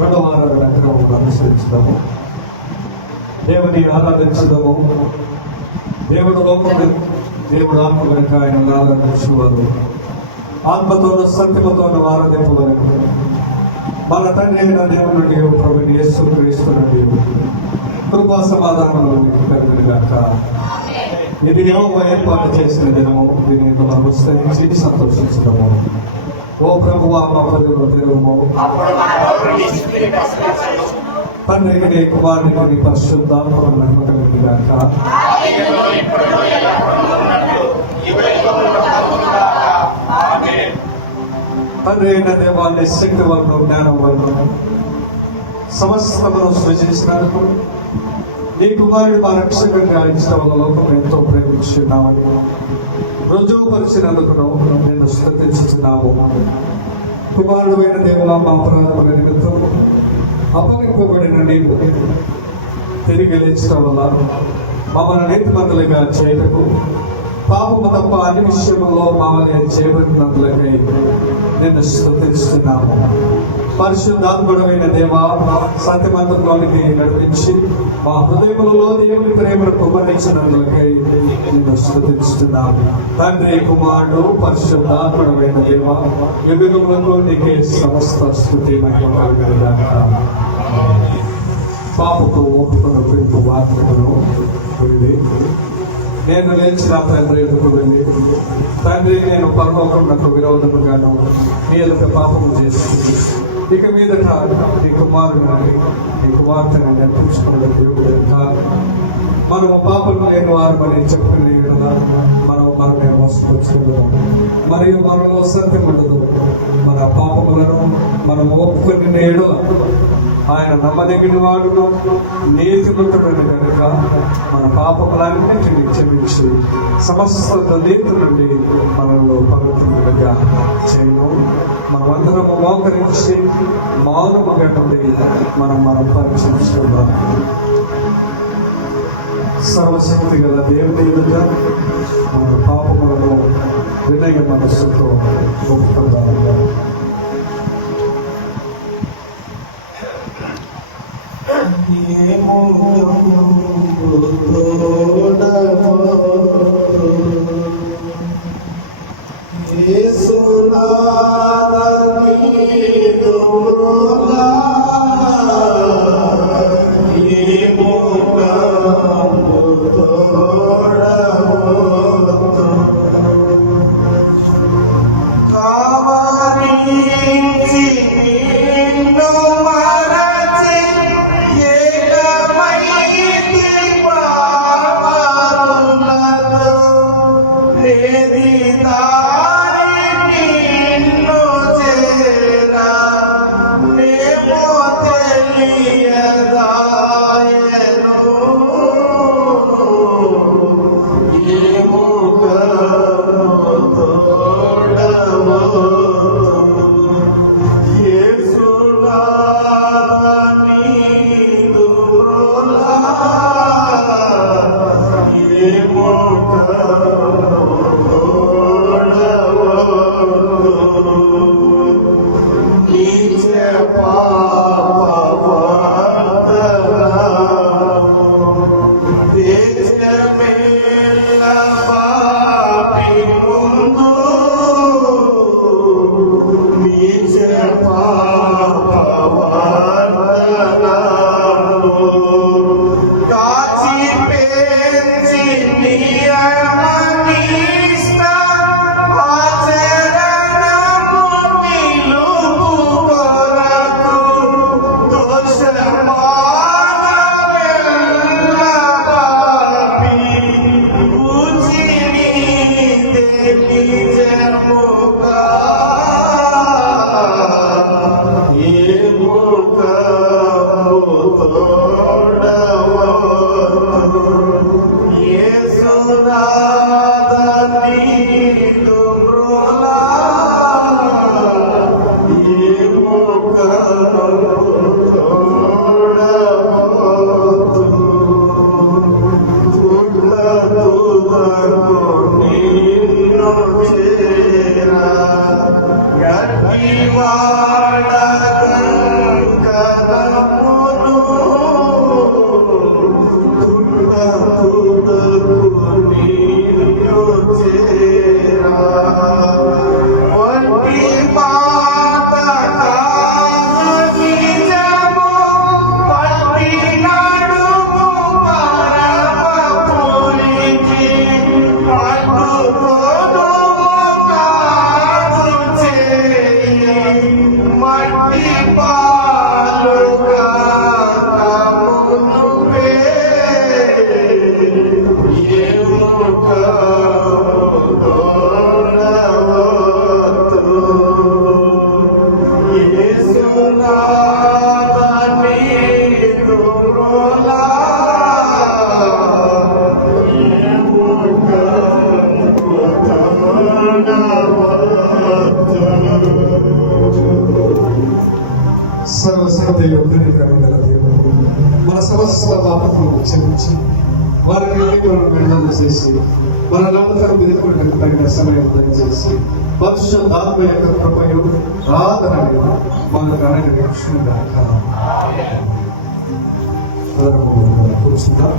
రెండవ వారాలను అనుసరించడము, దేవుని ఆరాధించడము. దేవుడు లోపల దేవుడు ఆత్మ కనుక ఆయన ఆరాధించేవారు ఆత్మతోనూ సత్యముతోనూ ఆరాధింపవరకు మన తండ్రి అయిన దేవుని నుండి ప్రభుని యేసుక్రీస్తు నుండి కృపా సమాధానములు కలుగునుగాక. ఇది యెహోవా ఏర్పాటు చేసిన దినము, దీన్ని మనం విస్తరించి సంతోషించడము. ఓ ప్రభువా మా ప్రజలు తెరువుము, తండ్రికి కుమారునికి పరిశుద్ధాత్మను మహిమ కలుగునుగాక. తండ్రి అయిన దేవాన్ని శక్తి వలన జ్ఞానం వలన సమస్తమును సృజించినందుకు నీ కుమారుడు మా రక్షకంగా ఇష్టం వల్ల లోకం ఎంతో ప్రేమించున్నామని రుజువుపరిచినందుకు నిన్ను స్తుతించుచున్నాము. కుమారుడు అయిన దేవుల మా అపరాధముల నిమిత్తం అప్పగింపబడిన నీవు తిరిగి లేచడం వల్ల మమ్మల్ని నీతిమంతులుగా చేయటకు, పాపము తప్ప అన్ని విషయంలో మమ్మల్ని చేయబడినందులకై నిన్ను స్తుతిస్తున్నాము. పరిశుద్ధాత్ముడైన దేవా, సత్యమంతంలోనికి నడిపించి మా హృదయములలో దేవుని ప్రేమను కుమ్మరించినందులకై నిన్ను స్తుతిస్తున్నాము. తండ్రి, కుమారుడు, పరిశుద్ధాత్ముడైన దేవా, యుగములకు నీకే సమస్త స్తుతి మహిమ కలుగునుగాక. పాపకు మోపుకున్న పిలుపు వార్తను వెళ్ళి నేను లేచిన తండ్రి ఎదుకు వెళ్ళి, తండ్రి నేను పరలోకమునకు విరోధముగాను నీ ఎదుట పాపము చేస్తుంది, ఇక మీదట నీ కుమారుని నీ కుమార్తెని నడిపించుకున్న దేవుడు కాదు. మనము పాపము లేని వారమని చెప్పిన కదా మనమే మోసపరచదు, మరియు మనలో సత్యం ఉండదు. మన పాపములను మనం ఒప్పుకొని నేడు ఆయన నమ్మదగిన వాడును నీతిమంతుడని కనుక మన పాపములన్నింటినీ క్షమించి సమస్త నీతి నుండి మనలో పవిత్రులుగా చేయను. మనమందరము మోకరించి మౌనముగా నుండి మనం పరీక్షించుకుందాం. సర్వశక్తి గల దేవుని ఎదుట మన పాపములను వినయ మనస్సుతో ఒప్పుకుందాం. Gati Wada మట్టి పాలుగా కమునువే మన సమస్య పాపకులను క్షమించి వారిని విడుదల చేసి మన నమ్మకం ఎదుర్కొంటే తగిన సమయం దయచేసి పరిశుద్ధాత్మ యొక్క కృపయు ఆదరణను మనకు అనుగ్రహించుగాక. కూర్చుందాం.